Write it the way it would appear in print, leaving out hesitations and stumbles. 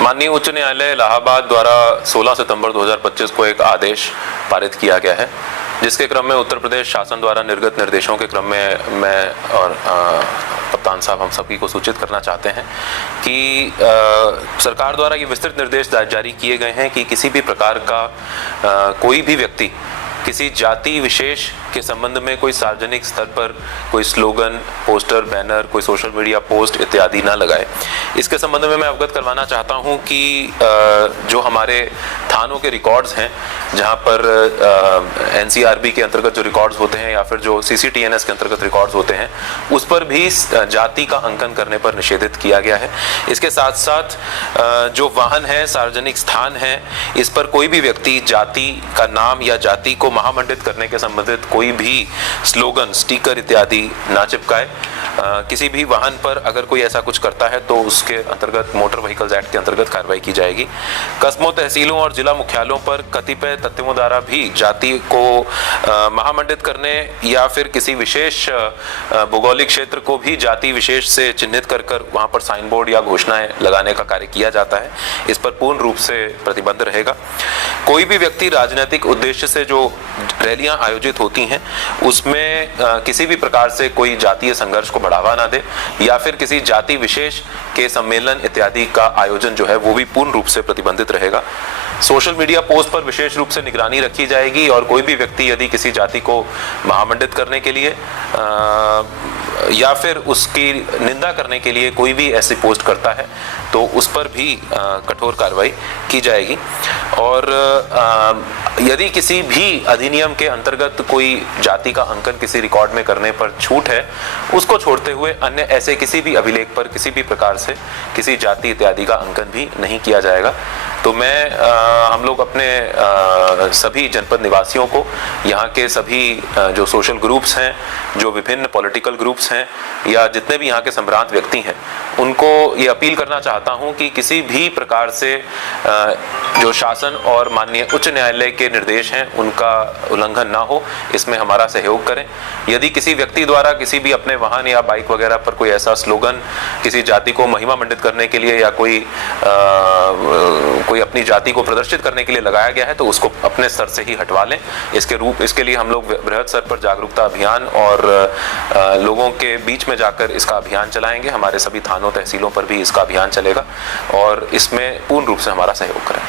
माननीय उच्च न्यायालय इलाहाबाद द्वारा 16 सितंबर 2025 को एक आदेश पारित किया गया है, जिसके क्रम में उत्तर प्रदेश शासन द्वारा निर्गत निर्देशों के क्रम में मैं और कप्तान साहब हम सभी को सूचित करना चाहते हैं कि सरकार द्वारा ये विस्तृत निर्देश जारी किए गए हैं कि किसी भी प्रकार का कोई भी व्यक्ति किसी जाति विशेष के संबंध में कोई सार्वजनिक स्तर पर कोई स्लोगन, पोस्टर, बैनर, कोई सोशल मीडिया पोस्ट इत्यादि ना लगाए। इसके संबंध में मैं अवगत करवाना चाहता हूं कि जो हमारे थानों के रिकॉर्ड्स हैं, जहां पर एनसीआरबी के अंतर्गत जो रिकॉर्ड्स होते हैं या फिर जो सीसीटीएनएस के अंतर्गत रिकॉर्ड्स होते हैं, उस पर भी जाति का अंकन करने पर निषेधित किया गया है। इसके साथ साथ जो वाहन है, सार्वजनिक स्थान है, इस पर कोई भी व्यक्ति जाति का नाम या जाति को महामंडित करने के संबंधित कोई भी स्लोगन, स्टिकर इत्यादि ना चिपकाए। किसी भी वाहन पर अगर कोई ऐसा कुछ करता है तो उसके अंतर्गत मोटर व्हीकल्स एक्ट के अंतर्गत कार्रवाई की जाएगी। कस्बों, तहसीलों और जिला मुख्यालयों पर कतिपय तथ्यों द्वारा भी जाति को महामंडित करने या फिर किसी विशेष भौगोलिक क्षेत्र को भी जाति विशेष से चिन्हित कर वहां पर साइन बोर्ड या घोषणाएं लगाने का कार्य किया जाता है। इस पर पूर्ण रूप से प्रतिबंध रहेगा। कोई भी व्यक्ति राजनीतिक उद्देश्य से जो रैलियां आयोजित होती हैं, उसमें किसी भी प्रकार से कोई जातीय संघर्ष को बढ़ावा ना दे या फिर किसी जाति विशेष के सम्मेलन इत्यादि का आयोजन जो है वो भी पूर्ण रूप से प्रतिबंधित रहेगा। सोशल मीडिया पोस्ट पर विशेष रूप से निगरानी रखी जाएगी और कोई भी व्यक्ति यदि किसी जाति को महामंडित करने के लिए या फिर उसकी निंदा करने के लिए कोई भी ऐसी पोस्ट करता है तो उस पर भी कठोर कार्रवाई की जाएगी। और यदि किसी भी अधिनियम के अंतर्गत कोई जाति का अंकन किसी रिकॉर्ड में करने पर छूट है, उसको छोड़ते हुए अन्य ऐसे किसी भी अभिलेख पर किसी भी प्रकार से किसी जाति इत्यादि का अंकन भी नहीं किया जाएगा। तो मैं हम लोग अपने सभी जनपद निवासियों को, यहाँ के सभी जो सोशल ग्रुप्स हैं, जो विभिन्न पॉलिटिकल ग्रुप्स हैं या जितने भी यहाँ के संभ्रांत व्यक्ति हैं, उनको ये अपील करना चाहता हूँ कि किसी भी प्रकार से जो शासन और माननीय उच्च न्यायालय के निर्देश हैं उनका उल्लंघन ना हो, इसमें हमारा सहयोग करें। यदि किसी व्यक्ति द्वारा किसी भी अपने वाहन या बाइक वगैरह पर कोई ऐसा स्लोगन किसी जाति को महिमा मंडित करने के लिए या कोई अपनी जाति को प्रदर्शित करने के लिए लगाया गया है तो उसको अपने स्तर से ही हटवा लें। इसके लिए हम लोग बृहद स्तर पर जागरूकता अभियान और लोगों के बीच में जाकर इसका अभियान चलाएंगे। हमारे सभी थानों, तहसीलों पर भी इसका अभियान चलेगा और इसमें पूर्ण रूप से हमारा सहयोग करें।